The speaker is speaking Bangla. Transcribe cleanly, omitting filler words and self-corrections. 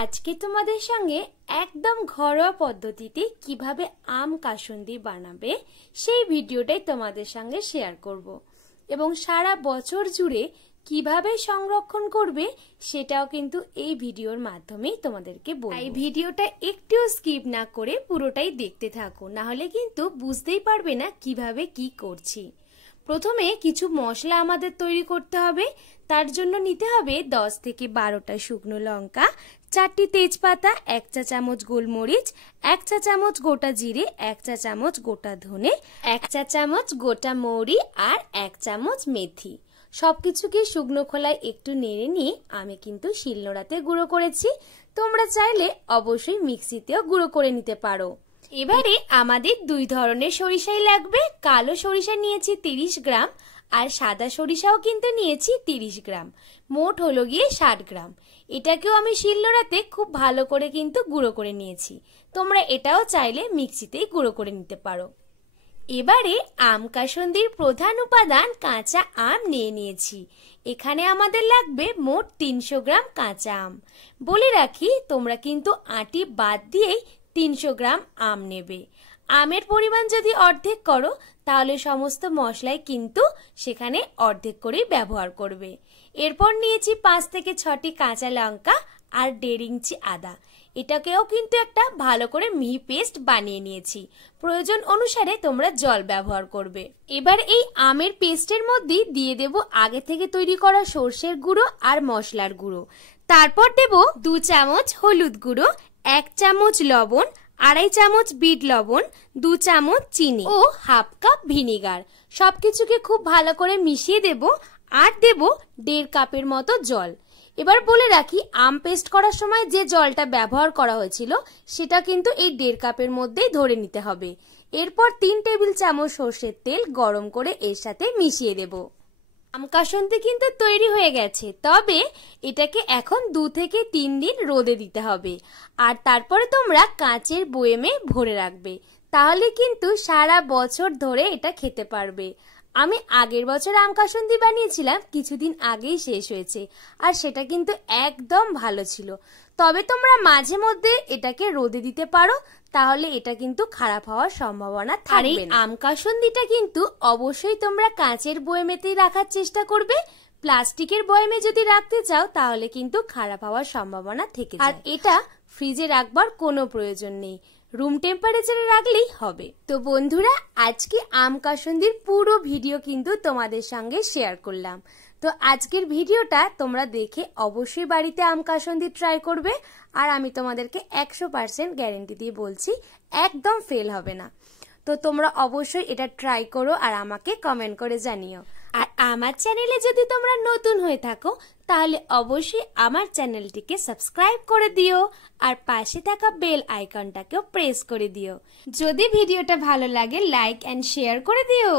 আজকে তোমাদের সঙ্গে একদম ঘরোয়া পদ্ধতিতে কিভাবে আম কাসুন্দি বানাবে সেই ভিডিওটাই তোমাদের সঙ্গে শেয়ার করব এবং সারা বছর জুড়ে কিভাবে সংরক্ষণ করবে সেটাও কিন্তু এই ভিডিওর মাধ্যমেই তোমাদেরকে বলবো। এই ভিডিওটা একটুও স্কিপ না করে পুরোটাই দেখতে থাকো, না হলে কিন্তু বুঝতেই পারবে না কিভাবে কি করছি। প্রথমে কিছু মশলা আমাদের তৈরি করতে হবে। তার জন্য নিতে হবে 10 থেকে 12টা শুকনো লঙ্কা, 4টি তেজপাতা, 1 চা চামচ গোলমরিচ, 1 চা চামচ গোটা জিরে, 1 চা চামচ গোটা ধনে, 1 চা চামচ গোটা মৌরি আর 1 চামচ মেথি। সবকিছুকে শুকনো খোলায় একটু নেড়ে নিয়ে আমি কিন্তু শিলনোড়াতে গুঁড়ো করেছি। তোমরা চাইলে অবশ্যই মিক্সিতেও গুঁড়ো করে নিতে পারো। এবারে আমাদের দুই ধরনের সরিষাই লাগবে। কালো সরিষা নিয়েছি 30 গ্রাম আর সাদা সরিষাও কিন্তু নিয়েছি 30 গ্রাম, মোট হলো গিয়ে 60 গ্রাম। এটাকেও আমি শিলনোড়াতে খুব ভালো করে কিন্তু গুঁড়ো করে নিয়েছি। তোমরা এটাও চাইলে মিক্সিতেই গুঁড়ো করে নিতে পারো। এবারে আম কাসুন্দির প্রধান উপাদান কাঁচা আম নিয়ে নিয়েছি। এখানে আমাদের লাগবে মোট 300 গ্রাম কাঁচা আম। বলে রাখি, তোমরা কিন্তু আটি বাদ দিয়েই 300 গ্রাম আম নেবে। আমের পরিমাণ যদি অর্ধেক করো তাহলে সমস্ত মশলাই কিন্তু সেখানে অর্ধেক করেই ব্যবহার করবে। এরপর নিয়েছি 5 থেকে 6টি কাঁচা লঙ্কা আর 1.5 ইঞ্চি আদা। এটাকেও কিন্তু একটা ভালো করে মিহি পেস্ট বানিয়ে নিয়েছি। প্রয়োজন অনুসারে তোমরা জল ব্যবহার করবে। এবার এই আমের পেস্টের মধ্যে দিয়ে দেব আগে থেকে তৈরি করা সর্ষের গুঁড়ো আর মশলার গুঁড়ো। তারপর দেব 2 চামচ হলুদ গুঁড়ো, 1 চামচ লবণ, 2.5 চামচ বিট লবণ, 2 চামচ চিনি ও হাফ কাপ ভিনিগার। সবকিছুকে খুব ভালো করে মিশিয়ে দেব আর দেব 1.5 কাপের মতো জল। এবার বলে রাখি, আম পেস্ট করার সময় যে জলটা ব্যবহার করা হয়েছিল সেটা কিন্তু এই 1.5 কাপের মধ্যেই ধরে নিতে হবে। এরপর 3 টেবিল চামচ সর্ষের তেল গরম করে এর সাথে মিশিয়ে দেব। আম কাসুন্দি কিন্তু তৈরি হয়ে গেছে, তবে এটাকে এখন 2 থেকে 3 দিন রোদে দিতে হবে। আর তারপরে তোমরা কাঁচের বয়েমে ভরে রাখবে, তাহলে কিন্তু সারা বছর ধরে এটা খেতে পারবে। আমি আগের বছর আম কাসুন্দি বানিয়েছিলাম, কিছুদিন আগেই শেষ হয়েছে, আর সেটা কিন্তু একদম ভালো ছিল। তবে তোমরা মাঝে মধ্যে এটাকে রোদে দিতে পারো, তাহলে এটা কিন্তু খারাপ হওয়ার সম্ভাবনা থাকবে না। আম কাসুন্দিটা কিন্তু অবশ্যই তোমরা কাঁচের বয়েমেতেই রাখার চেষ্টা করবে। প্লাস্টিকের বয়েমে যদি রাখতে চাও তাহলে কিন্তু খারাপ হওয়ার সম্ভাবনা থেকে যায়। আর এটা ফ্রিজে রাখবার কোনো প্রয়োজন নেই, রুম টেম্পারেচারে রাখলেই হবে। তো বন্ধুরা, আজকে আম কাসুন্দির পুরো ভিডিও কিন্তু তোমাদের সঙ্গে শেয়ার করলাম। তো আজকের ভিডিওটা তোমরা দেখে অবশ্যই বাড়িতে আম কাসুন্দি ট্রাই করবে, আর আমি তোমাদেরকে 100% গ্যারেন্টি দিয়ে বলছি একদম ফেল হবে না। তো তোমরা অবশ্যই এটা ট্রাই করো আর আমাকে কমেন্ট করে জানিও। আর আমার চ্যানেলে যদি তোমরা নতুন হয়ে থাকো তাহলে অবশ্যই আমার চ্যানেলটিকে সাবস্ক্রাইব করে দিও আর পাশে থাকা বেল আইকনটাকেও প্রেস করে দিও। যদি ভিডিওটা ভালো লাগে লাইক এন্ড শেয়ার করে দিও।